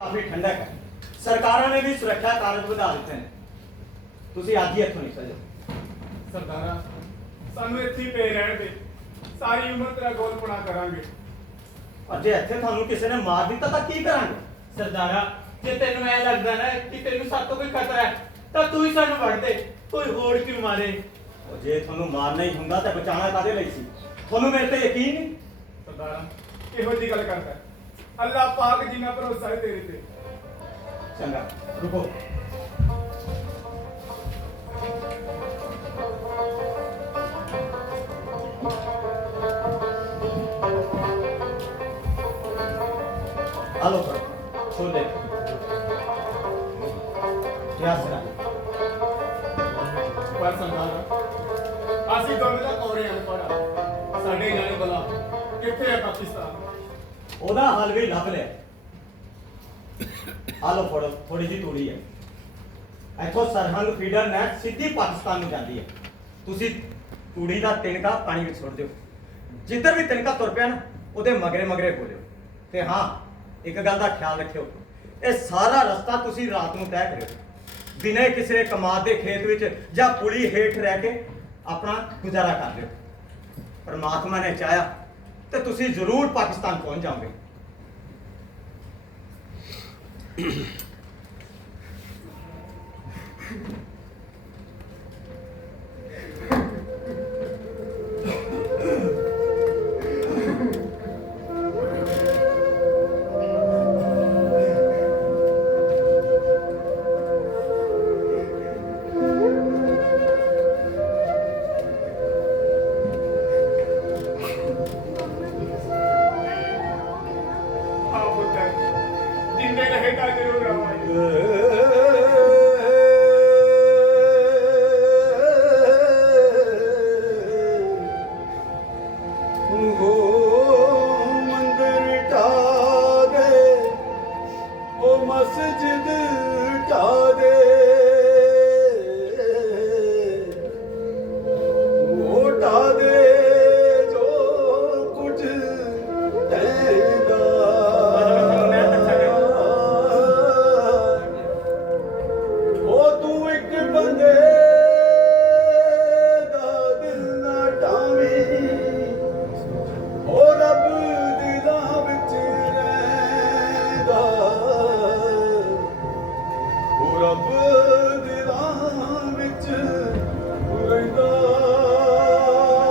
ਕਾਫੀ ਠੰਡਕ ਹੈ। ਸਰਕਾਰਾਂ ਨੇ ਵੀ ਸੁਰੱਖਿਆ ਕਾਰਜ ਵਧਾ ਦਿੱਤੇ ਨੇ। ਤੁਸੀਂ ਅੱਜ ਹੀ ਇੱਥੋਂ ਨਿਕਲ ਜਾਓ। ਸਰਦਾਰਾ ਸਾਨੂੰ ਇੱਥੇ ਹੀ ਪਏ ਰਹਿਣ ਦੇ। ਸਾਰੀ ਉਮਰ ਤੇਰਾ ਗੋਲਪਣਾ ਕਰਾਂਗੇ। ਔਰ ਜੇ ਇੱਥੇ ਤੁਹਾਨੂੰ ਕਿਸੇ ਨੇ ਮਾਰ ਦਿੱਤਾ ਤਾਂ ਕੀ ਕਰਾਂਗੇ? ਸਰਦਾਰਾ ਜੇ ਤੈਨੂੰ ਐ ਲੱਗਦਾ ਨਾ ਕਿ ਤੈਨੂੰ ਸਾਡੇ ਤੋਂ ਕੋਈ ਖਤਰਾ ਹੈ ਤਾਂ ਤੂੰ ਹੀ ਸਾਨੂੰ ਵੜ ਦੇ। ਕੋਈ ਹੋਰ ਕਿਉਂ ਮਾਰੇ? ਉਹ ਜੇ ਤੁਹਾਨੂੰ ਮਾਰਨਾ ਹੀ ਹੁੰਦਾ ਤਾਂ ਬਚਾਉਣਾ ਕਾਦੇ ਲਈ ਸੀ? ਤੁਹਾਨੂੰ ਮੇਰੇ ਤੇ ਯਕੀਨ ਨਹੀਂ? ਸਰਦਾਰਾ ਕਿਹੋ ਜੀ ਗੱਲ ਕਰਦਾ। ਹੈ? ਅੱਲਾਹ ਪਾਕ ਜਿੰਨਾ ਭਰੋਸਾ ਹੈ ਤੇਰੇ ਤੇ। ਚੰਗਾ, ਰੁਕੋ। ਹਲੋ ਛੋੜ ਦੇ ਯਾਸਰਾ ਪਰ ਸਰਦਾਰਾ ਅਸੀਂ ਦੋਵੇਂ ਤਾਂ ਕੋਰੇ ਅਨਪੜਾ ਸਾਡੇ ਜਾਣੇ ਬਲਾ ਕਿੱਥੇ ਹੈ ਪਾਕਿਸਤਾਨ? ਉਹਦਾ ਹੱਲ ਵੀ ਲੱਭ ਲਿਆ ਹਲੋ ਫੜੋ ਥੋੜੀ ਜਿਹੀ ਤੂੜੀ ਹੈ। ਇੱਥੋਂ ਸਰਹੰਦ ਫੀਡਰ ਨੈਟ ਸਿੱਧੀ ਪਾਕਿਸਤਾਨ ਨੂੰ ਜਾਂਦੀ ਹੈ। ਤੁਸੀਂ ਤੂੜੀ ਦਾ ਤਿਨਕਾ ਪਾਣੀ ਵਿੱਚ ਸੁੱਟ ਦਿਓ। ਜਿੱਧਰ ਵੀ ਤਿਨਕਾ ਤੁਰ ਪਿਆ ਨਾ, ਉਹਦੇ ਮਗਰੇ ਮਗਰੇ ਹੋ ਲਿਓ ਤੇ ਹਾਂ, ਇੱਕ ਗੱਲ ਦਾ ਖਿਆਲ ਰੱਖਿਓ। ਇਹ ਸਾਰਾ ਰਸਤਾ ਤੁਸੀਂ ਰਾਤ ਨੂੰ ਤੈਅ ਕਰਿਓ। ਦਿਨੇ ਕਿਸੇ ਕਮਾਦ ਦੇ ਖੇਤ ਵਿੱਚ ਜਾਂ ਪੁਲੀ ਹੇਠ ਰਹਿ ਕੇ ਆਪਣਾ ਗੁਜ਼ਾਰਾ ਕਰ ਲਿਓ ਪਰਮਾਤਮਾ ਨੇ ਚਾਹਿਆ ਤੇ ਤੁਸੀਂ ਜ਼ਰੂਰ ਪਾਕਿਸਤਾਨ ਪਹੁੰਚ ਜਾਓਗੇ। ਜਿੰਦੇ ਰਹੇ ਜ਼ਰੂਰ ਆਵਾਂਗੇ ਹੋ ਮੰਦਰ ਢਾ ਦੇ ਮਸਜਿਦ ਢਾ